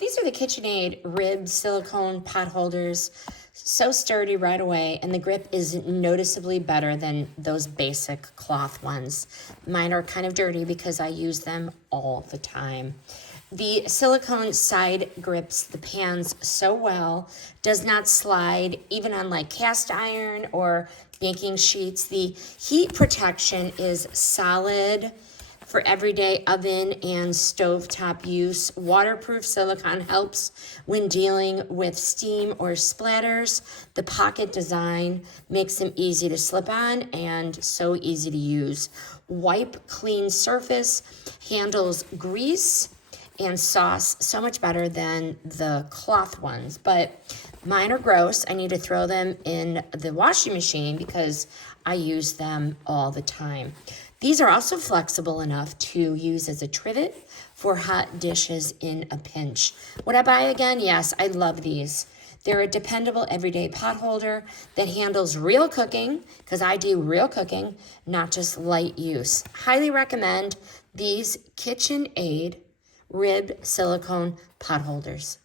These are the KitchenAid ribbed silicone pot holders. So sturdy right away, and the grip is noticeably better than those basic cloth ones. Mine are kind of dirty because I use them all the time. The silicone side grips the pans so well, does not slide even on like cast iron or baking sheets. The heat protection is solid for everyday oven and stovetop use. Waterproof silicone helps when dealing with steam or splatters. The pocket design makes them easy to slip on and so easy to use. Wipe clean surface, handles grease and sauce so much better than the cloth ones, but mine are gross. I need to throw them in the washing machine because I use them all the time. These are also flexible enough to use as a trivet for hot dishes in a pinch. Would I buy again? Yes, I love these. They're a dependable everyday pot holder that handles real cooking, because I do real cooking, not just light use. Highly recommend these KitchenAid ribbed silicone pot holders.